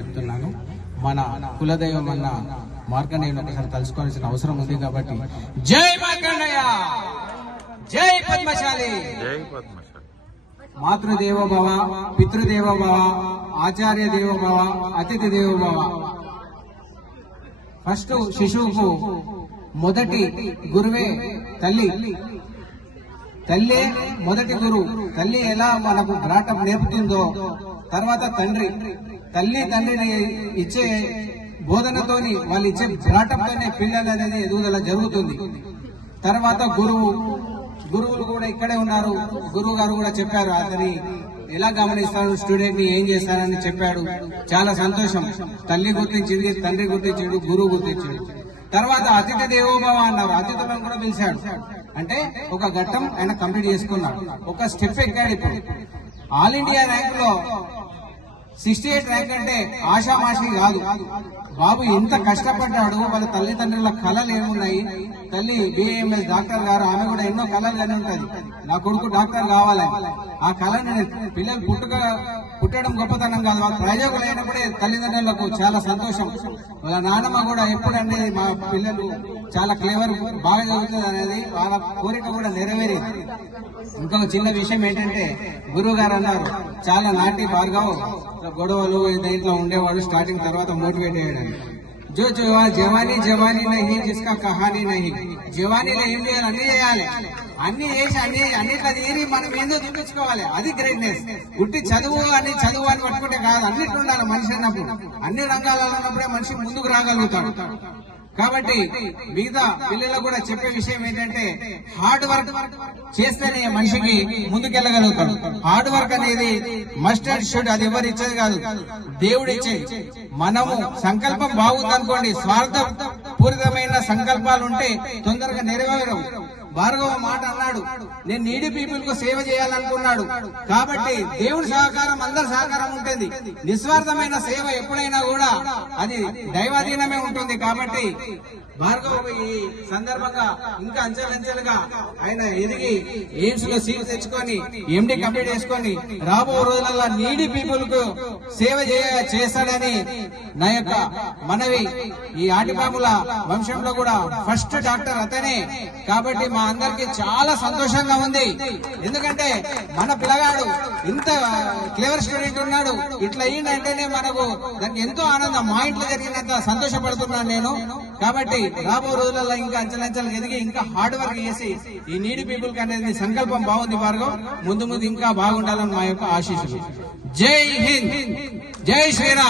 చెప్తున్నాను. మన కులదైవం అన్న మార్కండేయుని ఒకసారి తలుచుకోవాల్సిన అవసరం ఉంది కాబట్టి జై మార్కండేయ, జై పద్మశాలి. మాతృదేవోభవ, పితృదేవోభవ, ఆచార్య దేవోభవ, అతిథి దేవోభవ. ఫస్ట్ శిశువుకు మొదటి గురువే తల్లి. తల్లే మొదటి గురువు. తల్లి ఎలా మనకు బ్రాటం నేర్పుతుందో తర్వాత తండ్రి. తల్లి తండ్రిని ఇచ్చే బోధనతోని, వాళ్ళు ఇచ్చే బ్రాటంతోనే పిల్లలు అనేది ఎదుగుదల జరుగుతుంది. తర్వాత గురువులు కూడా ఇక్కడే ఉన్నారు. గురువు గారు కూడా చెప్పారు అతని ఎలా గమనిస్తాడు, స్టూడెంట్ ని ఏం చేస్తారని చెప్పాడు. చాలా సంతోషం. తల్లి గుర్తించింది, తండ్రి గుర్తించాడు, గురువు గుర్తించాడు. తర్వాత అతిథి దేవోభవ అన్నారు. అతిథులను కూడా పిలిచాడు. అంటే ఒక ఘట్టం ఆయన కంప్లీట్ చేసుకున్నాడు, ఒక స్టెప్ ఎక్కాడు. ఇప్పుడు ఆల్ ఇండియా ర్యాంక్ లో 68 ర్యాంక్ అంటే ఆషామాషి కాదు. బాబు ఎంత కష్టపడ్డాడు. వాళ్ళ తల్లిదండ్రుల కళలు ఏమున్నాయి. తల్లి బిఏఎంఎస్ డాక్టర్ గారు, ఆమె కూడా ఎన్నో కళలు కానీ ఉంటది. నా కొడుకు డాక్టర్ కావాలని. ఆ కళని పిల్లలు పుట్టడం గొప్పతనం కాదు, వాళ్ళ ప్రయోగాలు అయినప్పుడే తల్లిదండ్రులకు చాలా సంతోషం. వాళ్ళ నాన్నమ్మ కూడా ఎప్పుడంటే మా పిల్లలు చాలా క్లేవర్, బాగా చదువుతుంది అనేది వాళ్ళ కోరిక కూడా నెరవేరింది. ఇంకొక చిన్న విషయం ఏంటంటే, గురువు గారు అన్నారు చాలా నాటి భార్గవ్ గొడవలు దీంట్లో ఉండేవాడు. స్టార్టింగ్ తర్వాత మోటివేట్ అయ్యాడు. జో జవానీ జవానీ నహి జిస్కా కహానీ నహి. జవానీలో ఏం చేయాలి, అన్ని చేయాలి. అన్ని చేసి అన్నిట్లో తీరి మనం ఏందో చూపించుకోవాలి. అది గ్రేట్నెస్. గుట్టి చదువు అని పట్టుకుంటే కాదు, అన్నిట్లో ఉండాలి మనిషి అన్నప్పుడు. అన్ని రంగాలలో ఉన్నప్పుడే మనిషి ముందుకు రాగలుగుతాడు. కాబట్టి మిగతా పిల్లలకు కూడా చెప్పే విషయం ఏంటంటే, హార్డ్ వర్క్ చేస్తేనే మనిషికి ముందుకెళ్ళగలుగుతాడు. హార్డ్ వర్క్ అనేది మస్ట్ అండ్ షుడ్. అది ఎవరు ఇచ్చేది కాదు, దేవుడు ఇచ్చేది. మనము సంకల్పం బాగుందనుకోండి, స్వార్థ పూరితమైన సంకల్పాలు ఉంటే తొందరగా నెరవేరవు. భార్గవ మాట అన్నాడు, నేను నీడి పీపుల్ కు సేవ చేయాలనుకున్నాడు. కాబట్టి దేవుడి సహకారం, అందరి సహకారం ఉంటుంది. నిస్వార్థమైన సేవ ఎప్పుడైనా కూడా అది దైవాధీనమే ఉంటుంది. కాబట్టి భార్గవ ఈ సందర్భంగా ఇంకా అంచెలంచెలుగా ఆయన ఎదిగి ఎయిమ్స్ లో సీట్ తెచ్చుకొని ఎండి కంప్లీట్ చేసుకొని రాబో రోజులలో నీడి పీపుల్ కు సేవ చేస్తాడని నా యొక్క మనవి. ఈ ఆటిపాముల వంశంలో కూడా ఫస్ట్ డాక్టర్ అతనే. కాబట్టి మా అందరికి చాలా సంతోషంగా ఉంది. ఎందుకంటే మన పిల్లగాడు ఇంత క్లేవర్ స్టూడెంట్ ఉన్నాడు. ఇట్లా అయ్యిందంటేనే మనకు దానికి ఎంతో ఆనందం. మా ఇంట్లో జరిగినంత సంతోషపడుతున్నాను నేను. కాబట్టి రాబో రోజులలో ఇంకా అంచెలంచెలు ఎదిగి ఇంకా హార్డ్ వర్క్ చేసి ఈ నీడి పీపుల్ కి అనేది సంకల్పం బాగుంది భార్గవ్. ముందు ఇంకా బాగుండాలని మా యొక్క ఆశీస్సులు. జై హింద్, జై శ్రీరామ్.